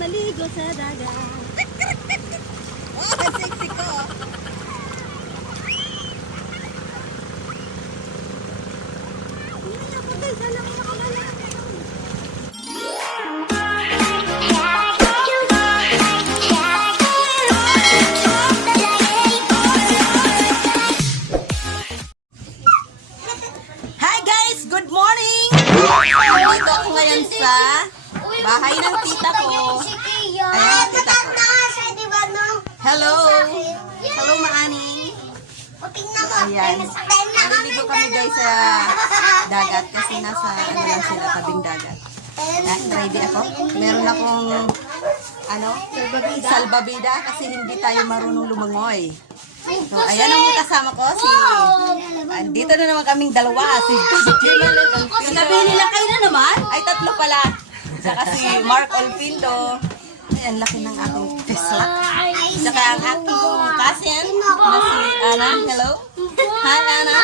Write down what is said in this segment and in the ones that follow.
maligo sa dagat. Oh, sexy. Ayan. Naliligo kami guys sa dagat kasi nasa ano lang sila, tabing dagat. Ayan, ready ako. Meron akong ano, salbabida kasi hindi tayo marunong lumangoy. So, ayan ang kasama ko, si... Ah, dito na naman kaming dalawa, si. Sabihin nila kayo na naman. Ay, tatlo pala. Saka si Mark Olpindo. Ay, ang laki ng aking Tesla. Saka ang aking cousin na si Ana. Hello? Hi, Ana.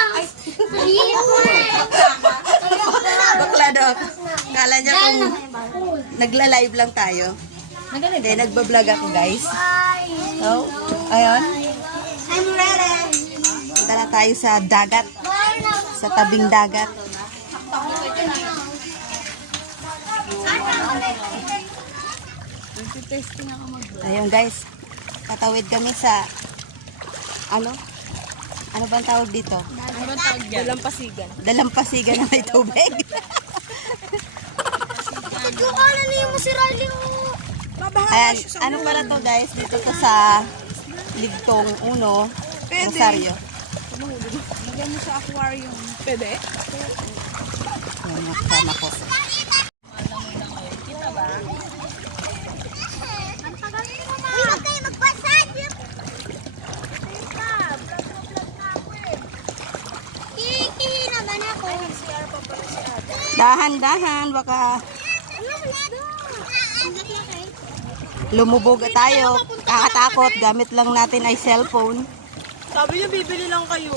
Bakla daw. Kala niya kung nagla-live lang tayo. Hindi, nagbablog ako, guys. So, ayun. I'm ready. Punta na tayo sa dagat. Sa tabing dagat. Ayun guys, tatawid kami sa ano? Ano bang tawag dito? Dalampasigan. Dalampasigan na may tubig. Kukuha niyo mo si Riley. Ayan, ano pala to guys? Dito to sa Ligtong Uno, Rosario. Lagyan mo sa aquarium. Pwede? Ayan, mga kasama ko. Uy, huwag kayo magpasad. Kikihi naman ako. Dahan-dahan, baka lumubog tayo. Kakatakot, gamit lang natin ay cellphone. Sabi niyo bibili lang kayo.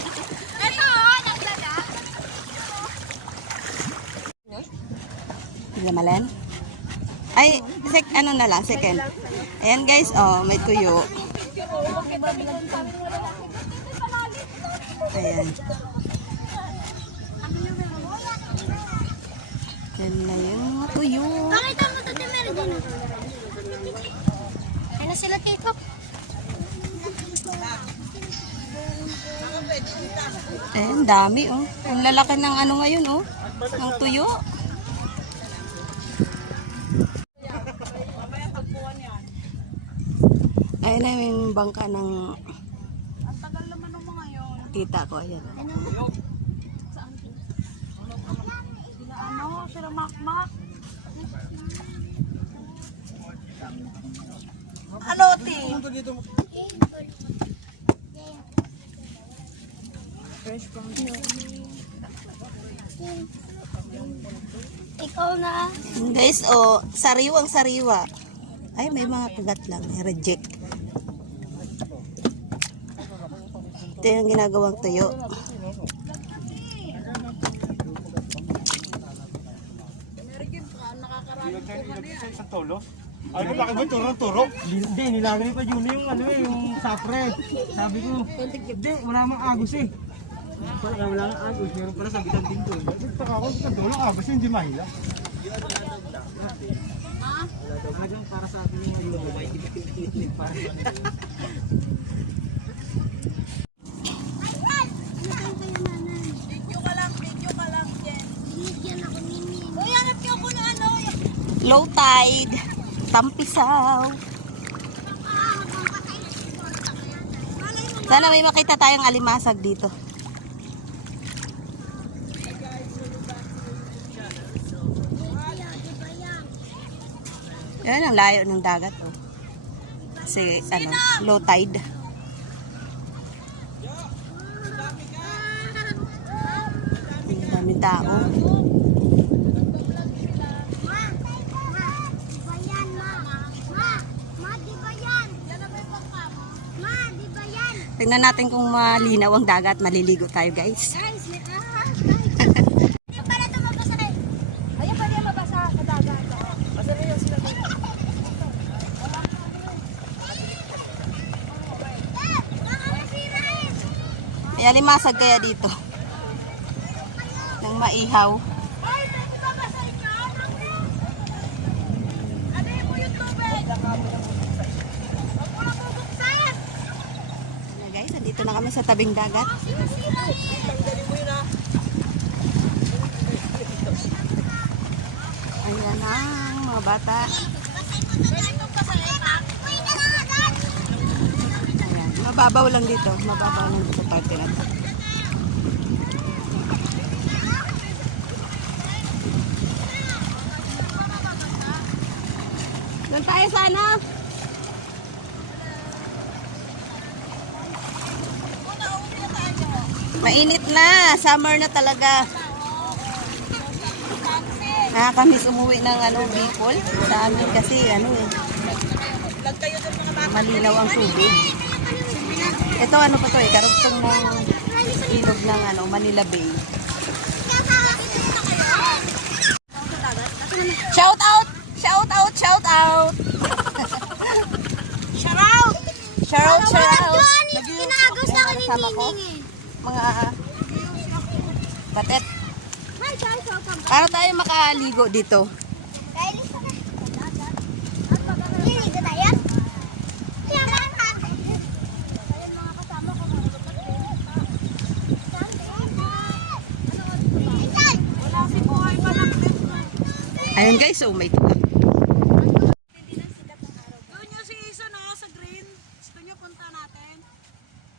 Ito, naglaga. Gamalan? Ay, sec, ano na lang, second. Ayan guys, oh, may tuyo. Ayan. Yan na yung mga tuyo. Pakita mo ito, meron din. Ano sila, Tito? Ayan, dami oh. Ang lalaki ng ano ngayon oh. Ng tuyo. Ayan na yung bangka ng Ang tagal naman ng mga yun. tita ko. Ayan. Sila ano, sila makmak. Ano, ti? Ikaw na. Guys, oh, sariwang sariwa. Ay, may mga kagat lang. Reject. Ito yung ginagawang tuyo. Sa tolo? Ay, ko bakit ba turo-turo? Hindi, nilagay pa yun yung ano eh, yung sapre. Sabi ko, hindi, wala mang agos eh. Wala, wala nga agos, meron pala sabitan din doon. Nagtaka ako, sa tolo agos hindi mahila. Ha? Hanggang para sa akin yung ayun, may ilit pa. Video ka lang, video ka lang, Jen. Bigyan ako nini. Uy, hanap niyo ako ng ano. Low tide. Tampisaw. Sana may makita tayong alimasag dito. Yan ang layo ng dagat oh. Kasi ano, low tide. Tingnan natin kung malinaw ang dagat. Maliligo tayo guys. Guys, Yan, limasag kaya dito. Nang maihaw. Sa tabing dagat. Ayan ang mga bata. Ayan, mababaw lang dito. Mababaw lang dito parte na to. Doon tayo sa ano? Mainit na. Summer na talaga. Nakakamiss umuwi ng ano, Bicol. Sa amin kasi ano eh. Malinaw ang tubig. Ito ano pa to eh, karugtong ng ilog ng ano, Manila Bay. Shout out! Shout out! Shout out! shout out! Shout out! Shout out! Kinagos na ako ni Mga patet. Paano tayo makaligo dito? Ayun guys, so may tubig. Doon yung si Isa no, sa green. Gusto niyo punta natin?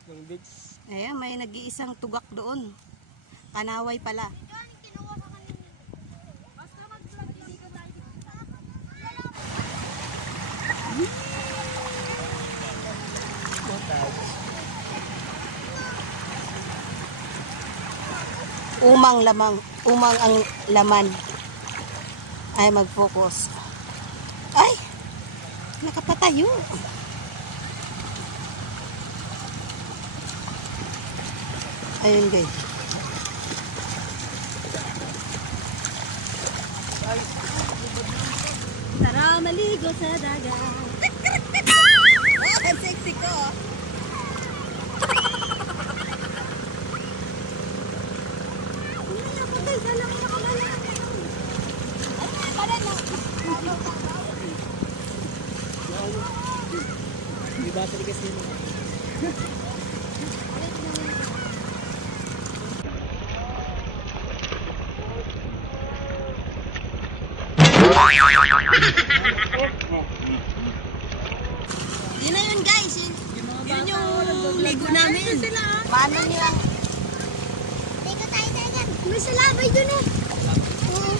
Yung beach. Ayan, may nag-iisang tugak doon. Kanaway pala. Umang lamang, umang ang laman. Ay mag-focus. Ay! Nakapatayo. Ayun guys. Tara, maligo sa dagat. ang sexy ko. Di battery kasi yun. Yun na yun guys. Yun, yun yung ligo namin. Paano niya? Ligo tayo tayo. May salabay dun eh. Oo.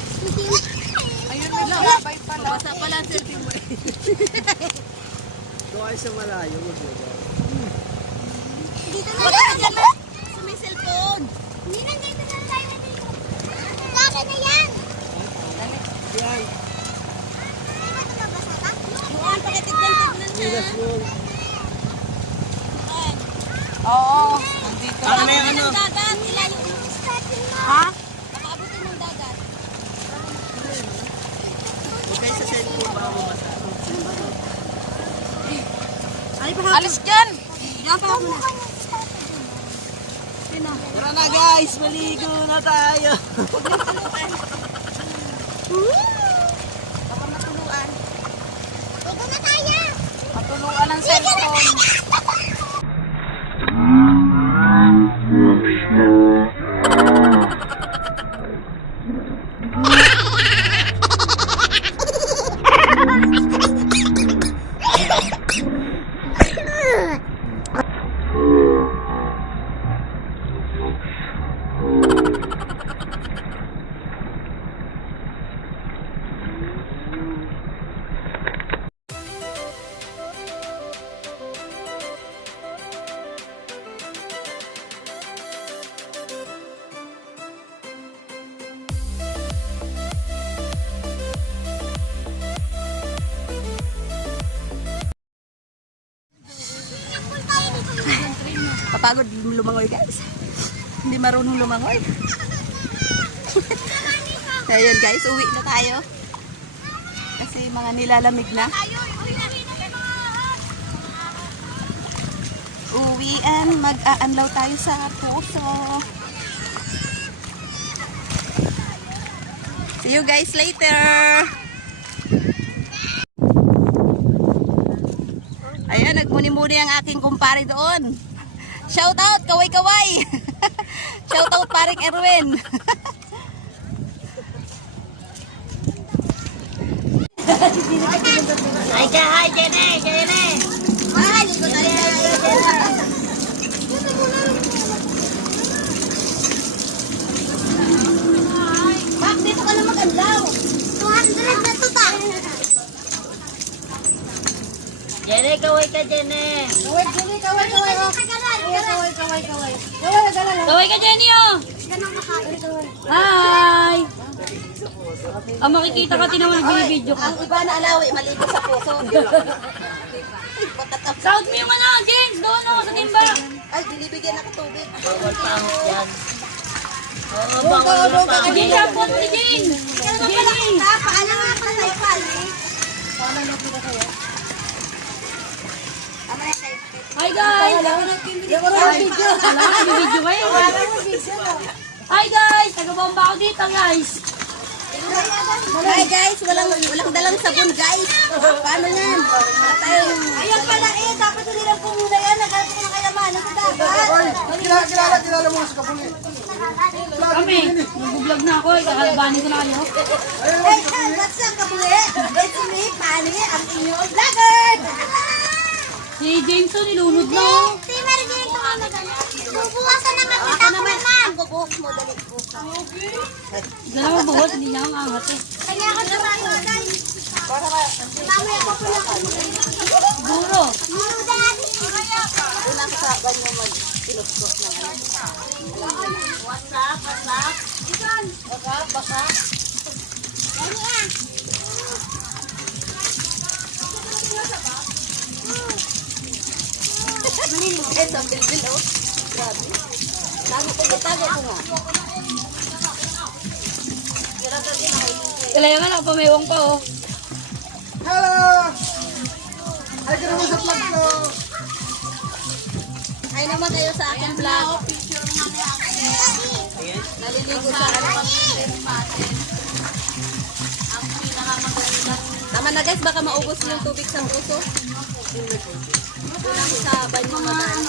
Ayun, may lalabay pala. Basa pala ang selfie mo. Doon kayo sa malayo. Dito na lang. Sa may cellphone. Hindi na dito na tayo. Laki na yan. Yan. Di ba ito nabasa ka? Buwan, Bigas yun. Oo. Nandito. Ano na yung ano? Dagat. Mo. Ha? Nakaabutin ng dagat. Kayo sa cellphone. Baka mabasa. Alis dyan! Yan pa muna. Tara na guys, maligo na tayo. Papagod lumangoy guys. Hindi marunong lumangoy. Ayun guys, uwi na tayo. Kasi mga nilalamig na. Uwi Uwian, mag-aanlaw tayo sa puso. See you guys later. Ayan, nagmuni-muni ang aking kumpare doon. Shout out, kaway-kaway. Shout out paring Erwin. Ay, hi, Jenny, Jenny. Mahal ko na. Ma'am, dito ka na mag-anlaw. 200 na to ta. Jenny, kaway ka, Jenny. Kaway, kaway, kaway, kaway. Kaway, kaway, kaway. Kaway ka, Jenny, oh. Hi! Ah, makikita ka, tinawa nagbibideo ka. Ang iba na alawi, maligo sa puso. Sound mo yung ano, James, doon oh, sa timba. Ay, binibigyan ako tubig. Hindi siya po si Jane. Jenny. Paalam nga pala tayo pali. Hi, guys. Wala video. Hi, guys. Taga-bomba ako dito, guys. Hi guys, walang walang dalang sabon guys. Paano yan? Ayan pala eh, dapat hindi lang po muna yan. Naghanap ko ng kayamanan sa dagat. Kilala, kilala, mo sa kapuli. Kami, nag-vlog na ako. Ikakalabanin ko na kayo. Hey, what's up, kapuli? It's me, Pani, ang inyong vlogger. Si James, oh, nilunod na. Si Mary Jane, ka. Bubuwasan naman kita ko naman. Bubuhok mo, dali po. Dalawang buhot, hindi niya ang angat eh. Kanya ako tumayo, guys. Mamaya ko po ako. Duro. Muro, daddy. Una ka sa banyo mag-pilos-pilos ng ano. What's up, what's up? Isan. Baka, baka. Yan yan. Eh, sa bilbil oh. Grabe. Tago ko, tago ko nga. Kailangan ako pamewang pa oh. Hello! Ay, ka naman sa vlog ko. Ay naman kayo sa akin vlog. Naliligo sa ano. Tama na guys, baka maubos yung tubig sa puso. Kulang sa banyo madaan.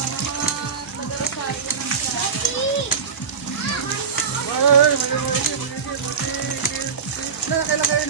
Ay, mali, mali, mali, mali. Na, kailan kayo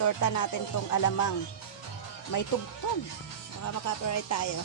Torta natin tong alamang. May tugtog. Baka makaparay tayo.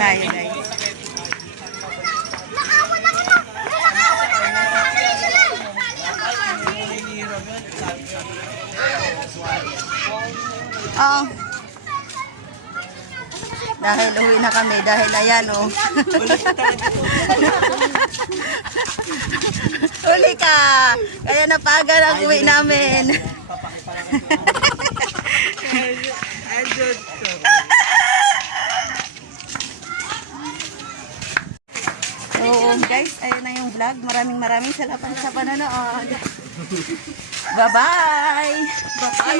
Tayo guys. Oo. Dahil uwi na kami, dahil ayan oh. Uli ka! Kaya napagal ang uwi namin. So guys, ayun na yung vlog. Maraming maraming salamat sa panonood. Bye-bye! Bye-bye!